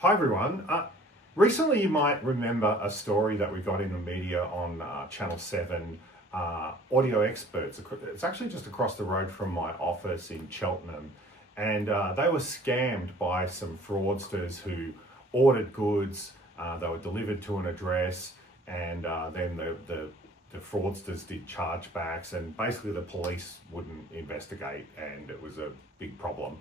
Hi everyone. Recently you might remember a story that we got in the media on Channel 7, Audio Experts. It's actually just across the road from my office in Cheltenham. And they were scammed by some fraudsters who ordered goods, they were delivered to an address, and then the fraudsters did chargebacks, and basically the police wouldn't investigate, and it was a big problem.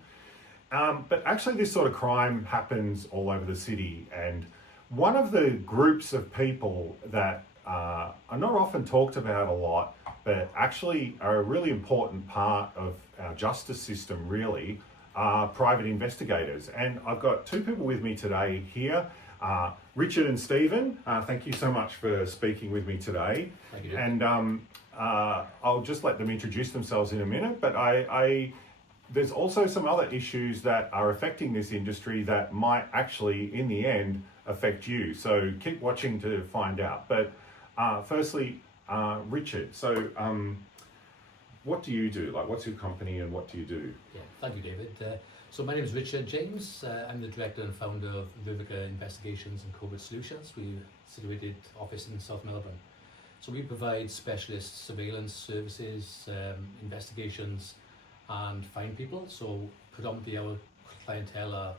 But actually this sort of crime happens all over the city, and one of the groups of people that are not often talked about a lot, but actually are a really important part of our justice system really, are private investigators. And I've got two people with me today here, Richard and Stephen. Thank you so much for speaking with me today. Thank you. And I'll just let them introduce themselves in a minute, but there's also some other issues that are affecting this industry that might actually, in the end, affect you. So keep watching to find out. But firstly, Richard, so what do you do? Like, what's your company and what do you do? Yeah, thank you, David. So my name is Richard James. I'm the director and founder of RIVICA Investigations Covert Solutions. We're situated office in South Melbourne. So we provide specialist surveillance services, investigations, and find people. So predominantly our clientele are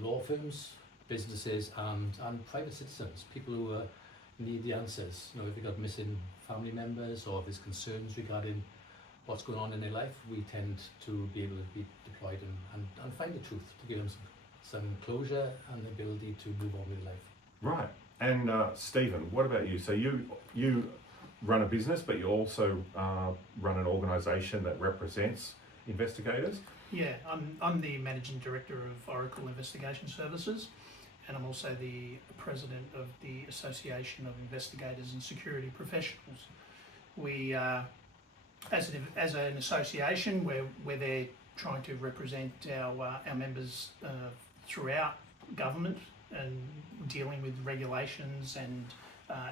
law firms, businesses, and private citizens, people who need the answers. You know, if you've got missing family members or if there's concerns regarding what's going on in their life, we tend to be able to be deployed and find the truth, to give them some closure and the ability to move on with life. Right. And Stephen, what about you? So you run a business, but you also run an organisation that represents investigators? Yeah, I'm the Managing Director of Oracle Investigation Services, and I'm also the President of the Association of Investigators and Security Professionals. We, as an association, we're there trying to represent our members throughout government and dealing with regulations and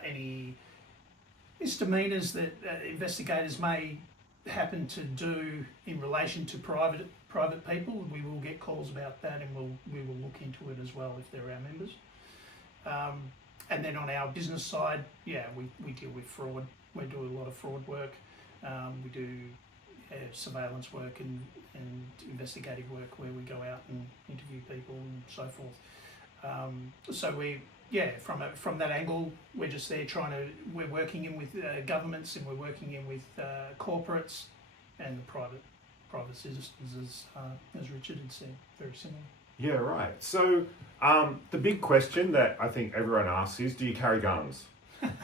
any misdemeanours that investigators may happen to do in relation to private people. We will get calls about that, and we will look into it as well if they're our members. And then on our business side, yeah, we deal with fraud. We do a lot of fraud work. We do surveillance work and investigative work where we go out and interview people and so forth. So from that angle, we're just there we're working in with governments, and we're working in with corporates and the private citizens, as Richard had said, very similar. Yeah, right. So the big question that I think everyone asks is, do you carry guns?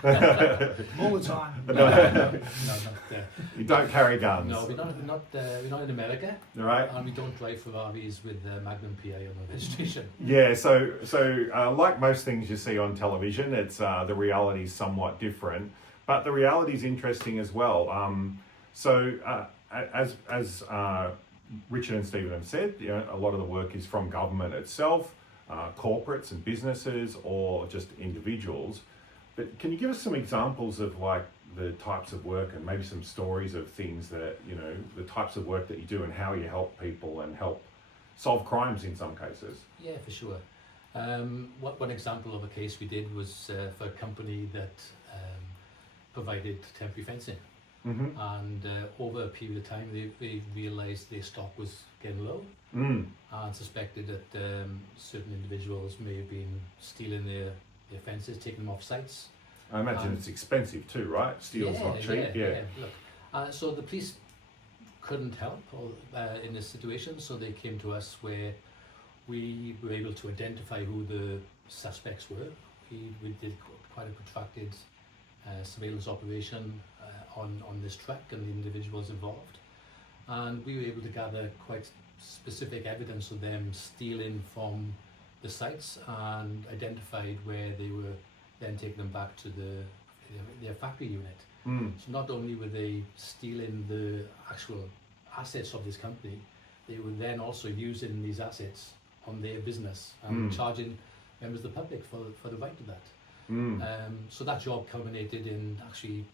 All the time. No, You don't carry guns? No, we're not in America. Right. And we don't drive Ferraris with Magnum PA on the registration. Yeah, so like most things you see on television, it's the reality is somewhat different, but the reality is interesting as well. As Richard and Stephen have said, you know, a lot of the work is from government itself, corporates and businesses, or just individuals. But can you give us some examples of like the types of work and maybe some stories of things that, you know, the types of work that you do and how you help people and help solve crimes in some cases? Yeah, for sure. One example of a case we did was for a company that provided temporary fencing. Mm-hmm. And over a period of time they realised their stock was getting low, Mm. and suspected that certain individuals may have been stealing their fences, taking them off sites. I imagine it's expensive too, right? Steel's not cheap. Yeah. Look, so the police couldn't help in this situation, so they came to us where we were able to identify who the suspects were. We did quite a protracted surveillance operation on this truck and the individuals involved, and we were able to gather quite specific evidence of them stealing from the sites, and identified where they were then taking them back to their factory unit. Mm. So not only were they stealing the actual assets of this company, they were then also using these assets on their business and charging members of the public for the right to that. Mm. So that job culminated in actually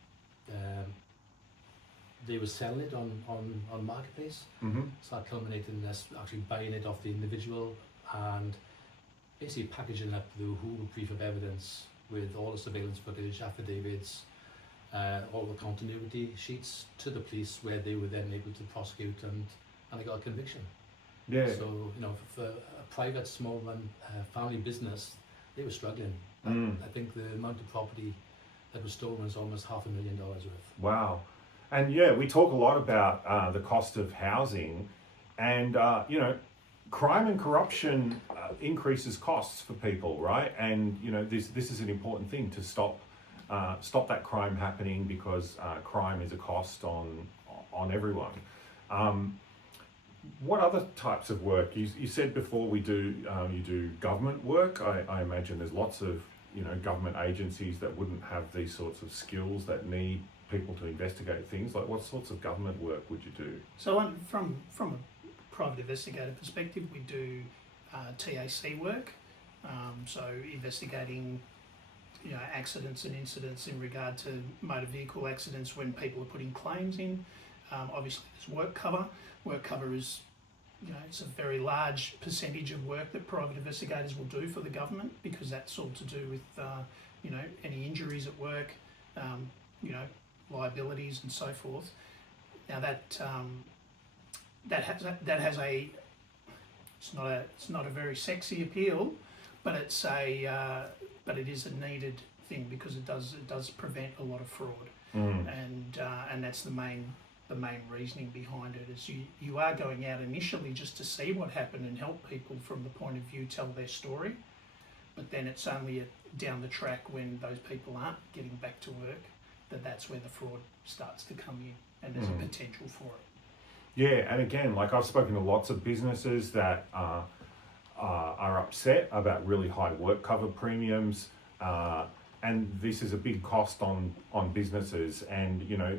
they were selling it on marketplace. Mm-hmm. So that culminated in us actually buying it off the individual and basically packaging up the whole brief of evidence with all the surveillance footage, affidavits, all the continuity sheets to the police, where they were then able to prosecute, and they got a conviction. Yeah. So, you know, for a private small run family business, they were struggling. I think the amount of property that was stolen was almost $500,000 worth. Wow. And yeah, we talk a lot about the cost of housing, and you know, crime and corruption increases costs for people, right? And you know, this is an important thing to stop that crime happening, because crime is a cost on everyone. What other types of work? You said before you do government work. I imagine there's lots of, you know, government agencies that wouldn't have these sorts of skills, that need people to investigate things. Like, what sorts of government work would you do? So from a private investigator perspective, we do TAC work, so investigating, you know, accidents and incidents in regard to motor vehicle accidents when people are putting claims in. Obviously, there's work cover. Work cover is, you know, it's a very large percentage of work that private investigators will do for the government, because that's all to do with, you know, any injuries at work, you know, liabilities and so forth. Now that has a it's not a very sexy appeal, but it is a needed thing, because it does prevent a lot of fraud, and that's the main reasoning behind it. Is you are going out initially just to see what happened and help people from the point of view tell their story, but then it's only down the track, when those people aren't getting back to work, that's where the fraud starts to come in, and there's a potential for it. Yeah, and again, like, I've spoken to lots of businesses that are upset about really high work cover premiums, and this is a big cost on businesses. And you know,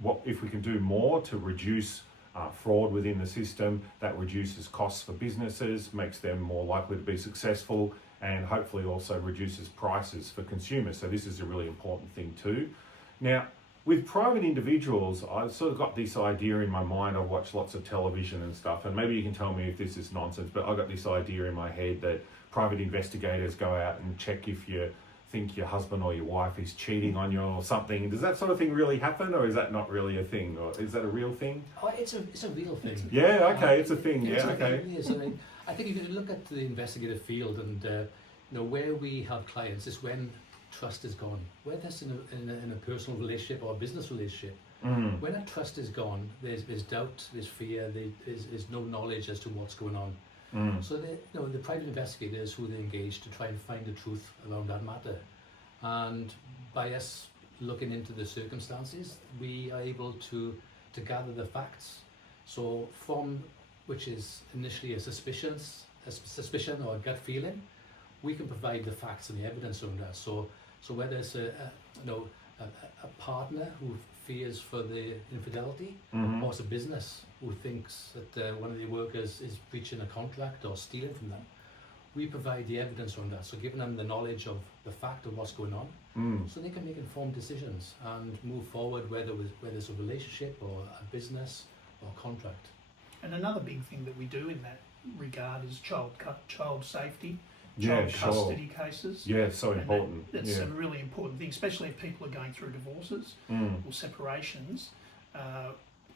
what if we can do more to reduce fraud within the system? That reduces costs for businesses, makes them more likely to be successful, and hopefully also reduces prices for consumers. So this is a really important thing too. Now, with private individuals, I've sort of got this idea in my mind. I've watched lots of television and stuff, and maybe you can tell me if this is nonsense, but I've got this idea in my head that private investigators go out and check if you think your husband or your wife is cheating on you or something. Does that sort of thing really happen, or is that not really a thing? Or is that a real thing? Oh, it's a real thing. Yeah, okay, it's a thing. Yeah, okay. It is. I think if you look at the investigative field, and you know, where we have clients is when trust is gone, whether it's in a personal relationship or a business relationship. When that trust is gone, there's doubt, there's fear, there's no knowledge as to what's going on. So the private investigators who they engage to try and find the truth around that matter, and by us looking into the circumstances, we are able to gather the facts. So from which is initially a suspicion or a gut feeling, we can provide the facts and the evidence on that. So whether it's a partner who fears for the infidelity, or it's a business who thinks that one of the workers is breaching a contract or stealing from them, we provide the evidence on that. So giving them the knowledge of the fact of what's going on, so they can make informed decisions and move forward, whether it's a relationship or a business or contract. And another big thing that we do in that regard is child safety. Yeah, child custody cases. Yeah, so important. That's a really important thing, especially if people are going through divorces or separations.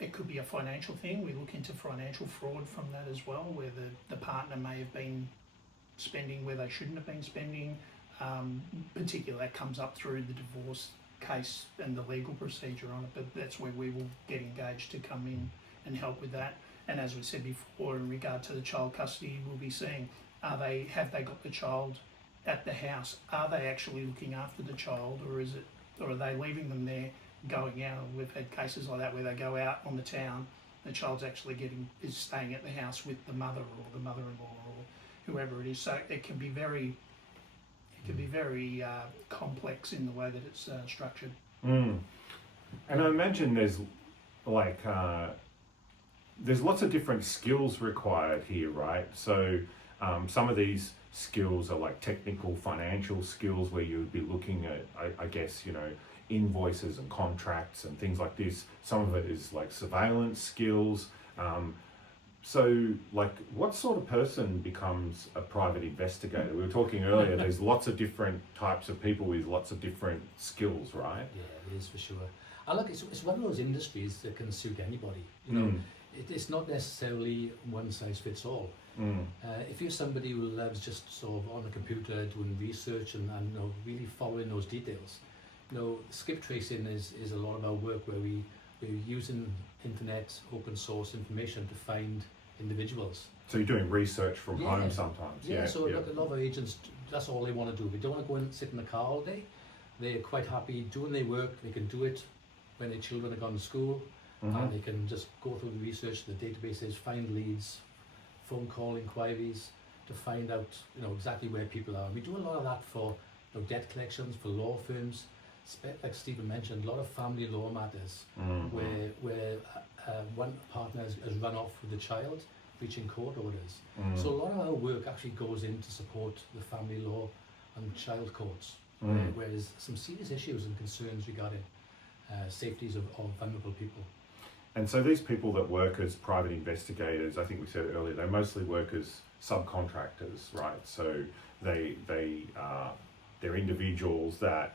It could be a financial thing. We look into financial fraud from that as well, where the partner may have been spending where they shouldn't have been spending. Particularly that comes up through the divorce case and the legal procedure on it, but that's where we will get engaged to come in and help with that. And as we said before, in regard to the child custody, we'll be seeing, have they got the child at the house? Are they actually looking after the child, or are they leaving them there, going out? We've had cases like that where they go out on the town, the child's actually is staying at the house with the mother or the mother-in-law or whoever it is. So it can be very complex in the way that it's structured. And I imagine there's lots of different skills required here, right? So some of these skills are like technical financial skills, where you would be looking at, I guess, you know, invoices and contracts and things like this. Some of it is like surveillance skills. So, like, what sort of person becomes a private investigator? We were talking earlier, there's lots of different types of people with lots of different skills, right? Yeah, it is for sure. And look, it's one of those industries that can suit anybody. You know, it's not necessarily one size fits all. If you're somebody who loves just sort of on the computer doing research and you know, really following those details, you know, skip tracing is a lot of our work where we're using internet open source information to find individuals. So you're doing research from home sometimes. Yeah, so look, a lot of our agents, that's all they want to do. They don't want to go and sit in the car all day. They're quite happy doing their work. They can do it when their children are gone to school, and they can just go through the research, the databases, find leads, phone call inquiries to find out, you know, exactly where people are. We do a lot of that for, you know, debt collections, for law firms, like Stephen mentioned, a lot of family law matters where one partner has run off with the child, breaching court orders. So a lot of our work actually goes in to support the family law and child courts, where there's some serious issues and concerns regarding safeties of vulnerable people. And so these people that work as private investigators, I think we said earlier, they mostly work as subcontractors, right? So they're individuals that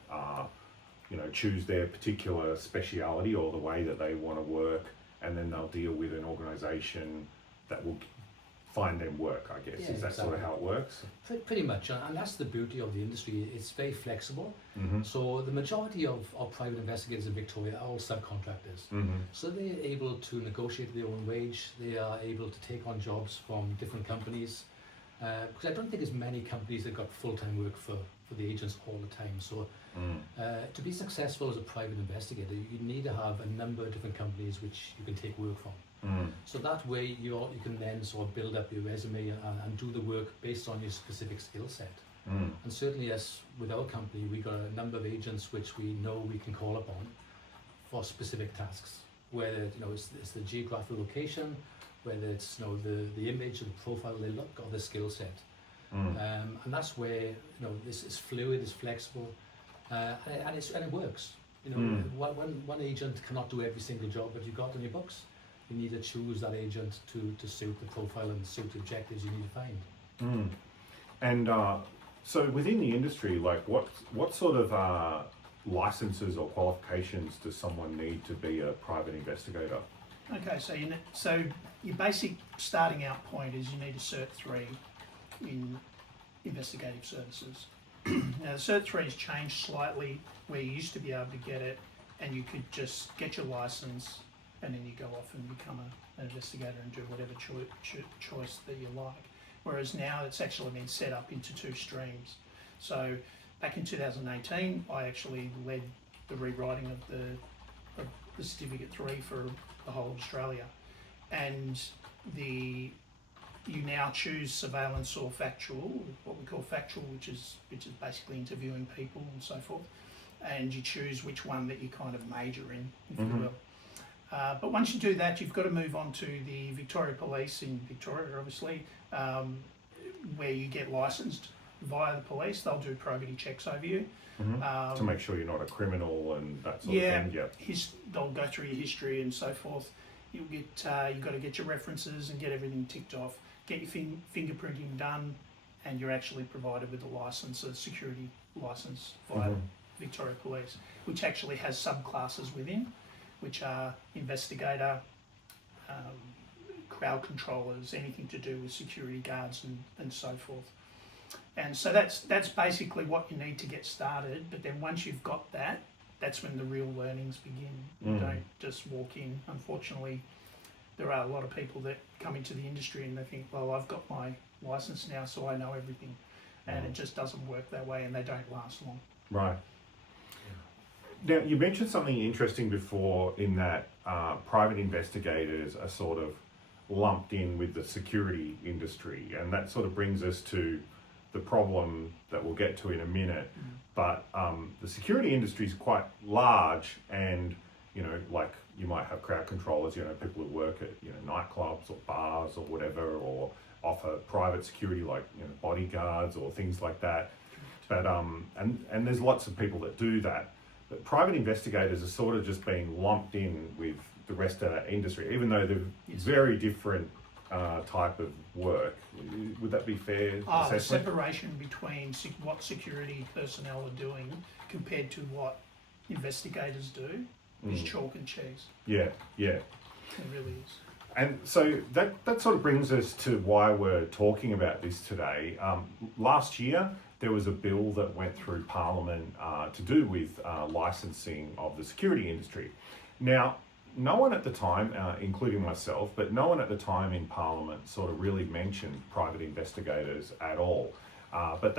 you know, choose their particular speciality or the way that they want to work, and then they'll deal with an organisation that will find them work, I guess. Yeah, Is that sort of how it works? Pretty much, and that's the beauty of the industry. It's very flexible. So the majority of private investigators in Victoria are all subcontractors. So they're able to negotiate their own wage. They are able to take on jobs from different companies. Because I don't think there's many companies that got full-time work for the agents all the time. So to be successful as a private investigator, you need to have a number of different companies which you can take work from. So that way you can then sort of build up your resume and do the work based on your specific skill set. And certainly as with our company, we got a number of agents which we know we can call upon for specific tasks, whether, you know, it's the geographic location, whether it's, you know, the image or the profile they look, or the skill set. And that's where, you know, this is fluid, it's flexible, and it works. You know, one agent cannot do every single job that you've got on your books. You need to choose that agent to suit the profile and suit the objectives you need to find. And so within the industry, like what sort of licenses or qualifications does someone need to be a private investigator? Okay, so your basic starting out point is you need a Cert 3 in investigative services. Now the Cert 3 has changed slightly, where you used to be able to get it and you could just get your license and then you go off and become an investigator and do whatever choice that you like. Whereas now it's actually been set up into two streams. So back in 2018, I actually led the rewriting of the Certificate 3 for the whole of Australia. And you now choose surveillance or factual, what we call factual, which is basically interviewing people and so forth. And you choose which one that you kind of major in, if you will. But once you do that, you've got to move on to the Victoria Police in Victoria, obviously, where you get licensed via the police. They'll do probity checks over you. To make sure you're not a criminal and that sort of thing. Yeah. They'll go through your history and so forth. You've got to get your references and get everything ticked off. Get your fingerprinting done, and you're actually provided with a license, a security license via Victoria Police, which actually has subclasses within, which are investigator, crowd controllers, anything to do with security guards and so forth. And so that's basically what you need to get started. But then once you've got that, that's when the real learnings begin. You don't just walk in. Unfortunately, there are a lot of people that come into the industry and they think, well, I've got my license now, so I know everything. And it just doesn't work that way, and they don't last long. Right. Now, you mentioned something interesting before in that private investigators are sort of lumped in with the security industry, and that sort of brings us to the problem that we'll get to in a minute. But the security industry is quite large, and, you know, like you might have crowd controllers, you know, people who work at, you know, nightclubs or bars or whatever, or offer private security like, you know, bodyguards or things like that. But and there's lots of people that do that. But private investigators are sort of just being lumped in with the rest of that industry, even though they're very different type of work. Would that be fair The assessment? separation between what security personnel are doing compared to what investigators do is chalk and cheese. Yeah, yeah. It really is. And so that sort of brings us to why we're talking about this today. Last year, there was a bill that went through Parliament to do with licensing of the security industry. Now, no one at the time, including myself, but no one at the time in Parliament sort of really mentioned private investigators at all. But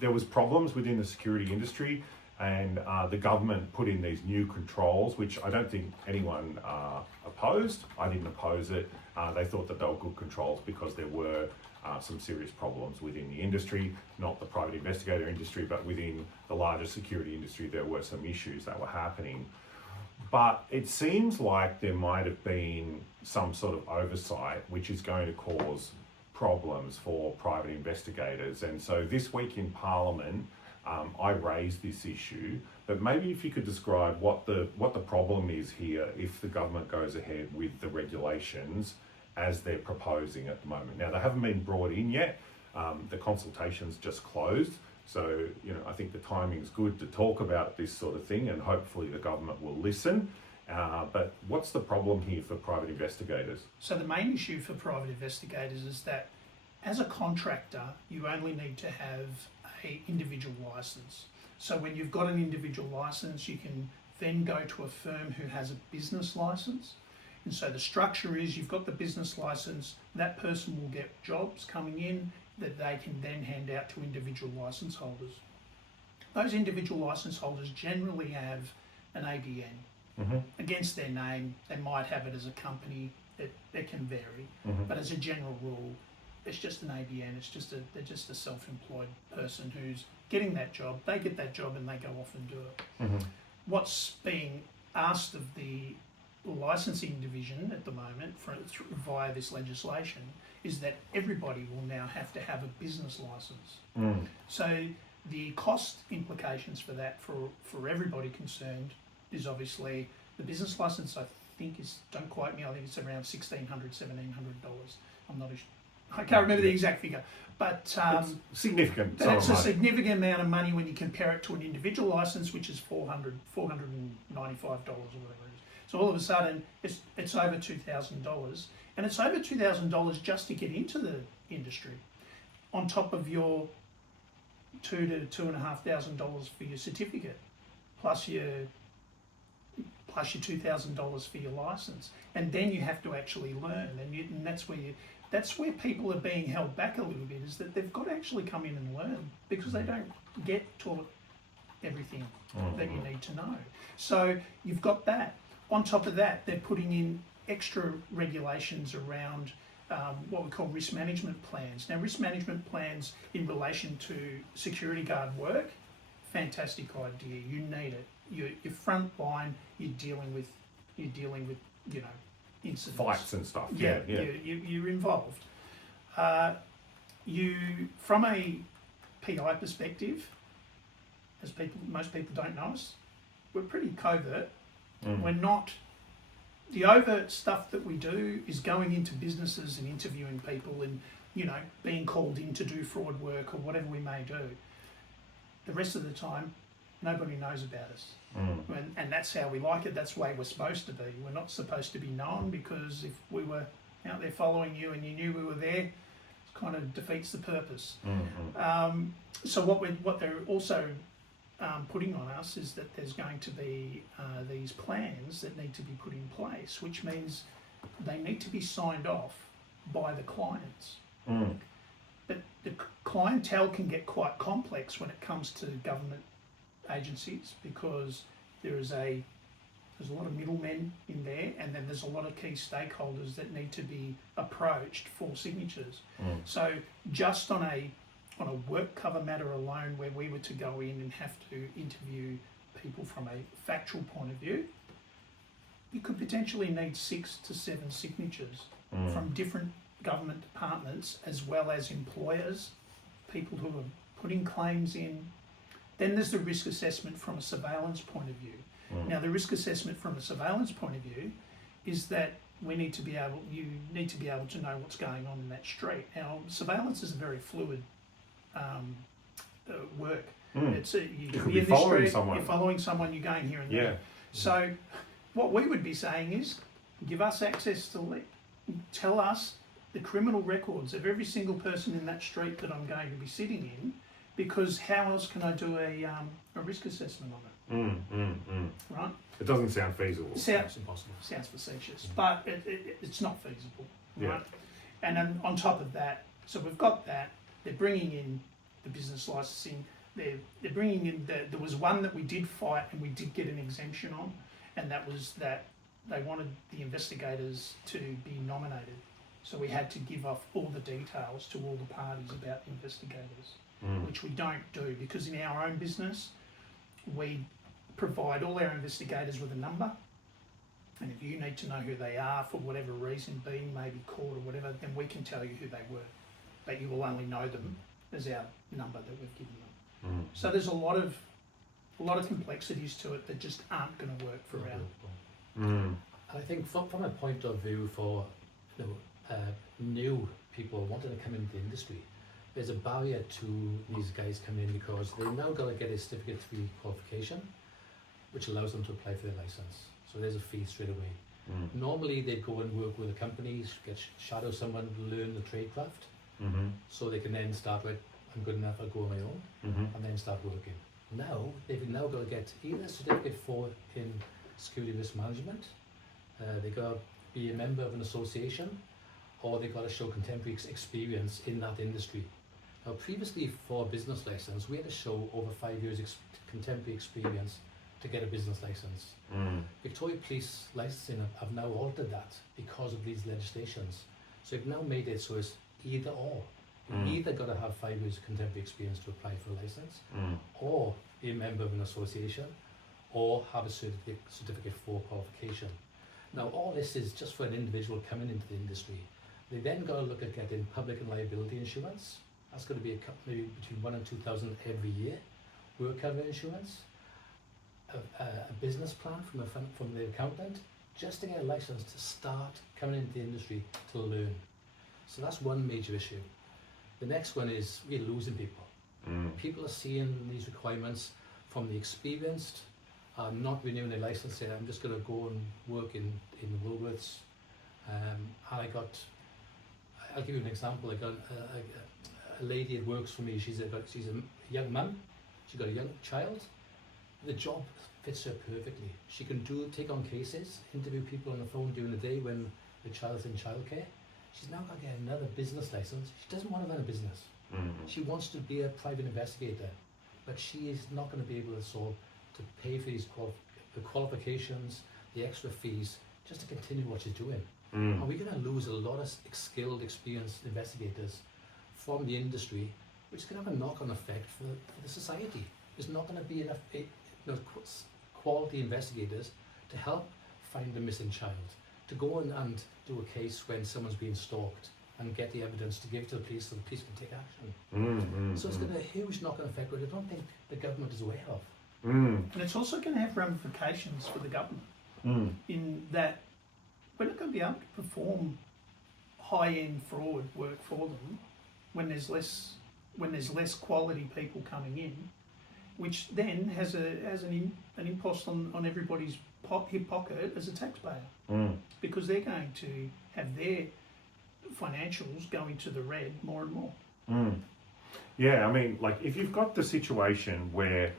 there was problems within the security industry, and the government put in these new controls, which I don't think anyone opposed. I didn't oppose it. They thought that they were good controls because there were some serious problems within the industry, not the private investigator industry, but within the larger security industry, there were some issues that were happening. But it seems like there might have been some sort of oversight which is going to cause problems for private investigators. And so this week in Parliament, I raised this issue, but maybe if you could describe what the problem is here if the government goes ahead with the regulations as they're proposing at the moment. Now, they haven't been brought in yet. The consultation's just closed. So, I think the timing's good to talk about this sort of thing, and hopefully the government will listen. But what's the problem here for private investigators? So the main issue for private investigators is that as a contractor, you only need to have an individual license. So when you've got an individual license, you can then go to a firm who has a business license. And so the structure is you've got the business license, that person will get jobs coming in that they can then hand out to individual license holders. Those individual license holders generally have an ABN against their name. They might have it as a company. It can vary, but as a general rule, it's just an ABN. They're just a self-employed person who's getting that job. They get that job and they go off and do it. What's being asked of the licensing division at the moment via this legislation is that everybody will now have to have a business license. So the cost implications for that for everybody concerned is obviously the business license. I think don't quote me, I think it's around $1,600, $1,700. I can't remember the exact figure, but It's significant. that's a significant amount of money when you compare it to an individual license, which is $495 or whatever it is. So all of a sudden, it's over $2,000, and it's over $2,000 just to get into the industry, on top of your $2,000 to $2,500 for your certificate, plus your $2,000 for your license, and then you have to actually learn, and that's where people are being held back a little bit, is that they've got to actually come in and learn because they don't get taught everything that you need to know. So you've got that. On top of that, they're putting in extra regulations around what we call risk management plans. Now, risk management plans in relation to security guard work, fantastic idea. You need it. You're front line. You're dealing with incidents, Fights and stuff. Yeah. You're involved. From a PI perspective, as most people don't know us, we're pretty covert. We're not. The overt stuff that we do is going into businesses and interviewing people and being called in to do fraud work or whatever we may do. The rest of the time, nobody knows about us. And that's how we like it. That's the way we're supposed to be. We're not supposed to be known, because if we were out there following you and you knew we were there, it kind of defeats the purpose. So what they're also putting on us is that there's going to be these plans that need to be put in place, which means they need to be signed off by the clients. But the clientele can get quite complex when it comes to government agencies, because there's a lot of middlemen in there, and then there's a lot of key stakeholders that need to be approached for signatures. So just on a work cover matter alone, where we were to go in and have to interview people from a factual point of view, you could potentially need 6 to 7 signatures from different government departments, as well as employers, people who are putting claims in. Then there's the risk assessment from a surveillance point of view. Now, the risk assessment from a surveillance point of view is that you need to be able to know what's going on in that street. Now, surveillance is a very fluid work. It's you could be following someone. You're following someone. You're going here and there. So, what we would be saying is, give us access to tell us the criminal records of every single person in that street that I'm going to be sitting in, because how else can I do a risk assessment on it? Right? It doesn't sound feasible. Sounds impossible. Sounds facetious, but it's not feasible, right? And then on top of that, so we've got that. They're bringing in the business licensing. They're bringing in there was one that we did fight and we did get an exemption on, and that was that they wanted the investigators to be nominated. So we had to give off all the details to all the parties about the investigators, which we don't do, because in our own business, we provide all our investigators with a number, and if you need to know who they are for whatever reason, being maybe court or whatever, then we can tell you who they were, but you will only know them as our number that we've given them. So there's a lot of complexities to it that just aren't going to work for our. I think from a point of view for new people wanting to come into the industry, there's a barrier to these guys coming in because they've now got to get a certificate 3 qualification, which allows them to apply for their license. So there's a fee straight away. Normally they go and work with a company, shadow someone, learn the trade craft, so they can then start with, I'm good enough, I'll go on my own, and then start working. Now, they've now got to get either a certificate 4 in security risk management, they've got to be a member of an association, or they've got to show contemporary experience in that industry. Now, previously for a business license, we had to show over 5 years contemporary experience to get a business license. Victoria Police Licensing have now altered that because of these legislations. So they've now made it so it's either or. You either got to have 5 years contemporary experience to apply for a license, or be a member of an association, or have a certificate 4 qualification. Now, all this is just for an individual coming into the industry. They then got to look at getting public and liability insurance. That's going to be maybe between 1,000 and 2,000 every year. Work cover insurance, a business plan from the accountant, just to get a license to start coming into the industry to learn. So that's one major issue. The next one is we're losing people. People are seeing these requirements from the experienced, not renewing their license, saying I'm just going to go and work in the Woolworths. I'll give you an example. I got a lady that works for me. She's a young mum. She's got a young child. The job fits her perfectly. She can take on cases, interview people on the phone during the day when the child's in childcare. She's now got to get another business license. She doesn't want to run a business. She wants to be a private investigator, but she is not going to be able to pay for these the qualifications, the extra fees, just to continue what she's doing. And we're going to lose a lot of skilled, experienced investigators from the industry, which is going to have a knock-on effect for the society. There's not going to be enough quality investigators to help find the missing child, to go and do a case when someone's being stalked and get the evidence to give to the police so the police can take action. So it's going to have a huge knock-on effect, which I don't think the government is aware of. And it's also going to have ramifications for the government in that we're not going to be able to perform high-end fraud work for them when there's less quality people coming in, which then has an impost on everybody's hip pocket as a taxpayer, because they're going to have their financials going to the red more and more. Yeah, I mean, like if you've got the situation where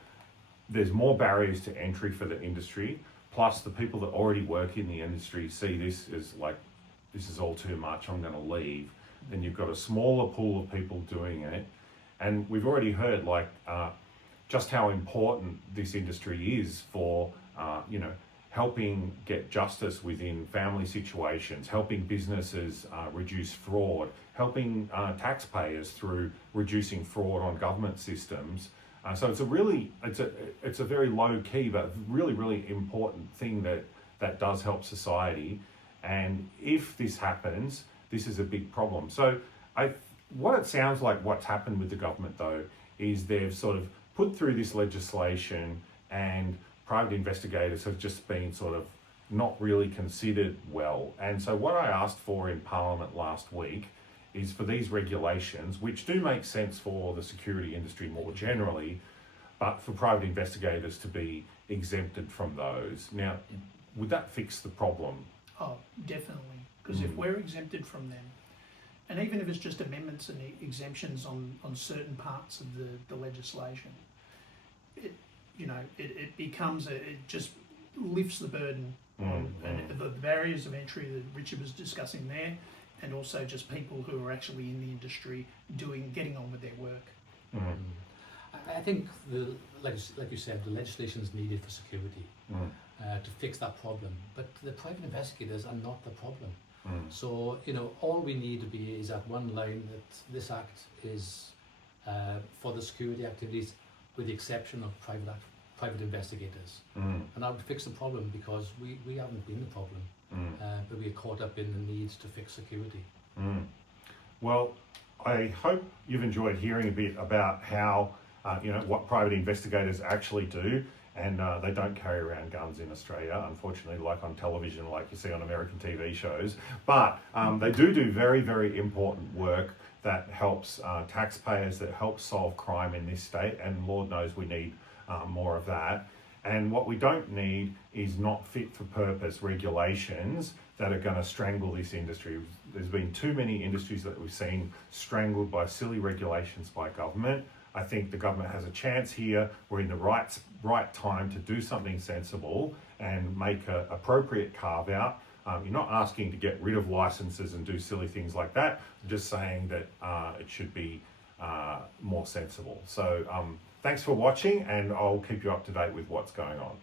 there's more barriers to entry for the industry, plus the people that already work in the industry see this as like, this is all too much, I'm going to leave, then you've got a smaller pool of people doing it. And we've already heard just how important this industry is for, helping get justice within family situations, helping businesses reduce fraud, helping taxpayers through reducing fraud on government systems. So it's a very low key but really, really important thing that does help society. And if this happens, this is a big problem. So what it sounds like what's happened with the government though is they've sort of put through this legislation and private investigators have just been sort of not really considered well. And so what I asked for in Parliament last week is for these regulations, which do make sense for the security industry more generally, but for private investigators to be exempted from those. Now, would that fix the problem? Oh, definitely. Because if we're exempted from them, and even if it's just amendments and exemptions on certain parts of the legislation, it becomes it just lifts the burden on and the barriers of entry that Richard was discussing there, and also just people who are actually in the industry getting on with their work. I think, like you said, the legislation is needed for security to fix that problem. But the private investigators are not the problem. So, all we need to be is at one line that this act is for the security activities, with the exception of private investigators. And that would fix the problem, because we haven't been the problem, but we are caught up in the needs to fix security. Well, I hope you've enjoyed hearing a bit about how, what private investigators actually do. And they don't carry around guns in Australia, unfortunately, like on television, like you see on American TV shows. But they do very, very important work that helps taxpayers, that helps solve crime in this state. And Lord knows we need more of that. And what we don't need is not fit for purpose regulations that are going to strangle this industry. There's been too many industries that we've seen strangled by silly regulations by government. I think the government has a chance here. We're in the right time to do something sensible and make an appropriate carve out. You're not asking to get rid of licenses and do silly things like that. I'm just saying that it should be more sensible. So thanks for watching, and I'll keep you up to date with what's going on.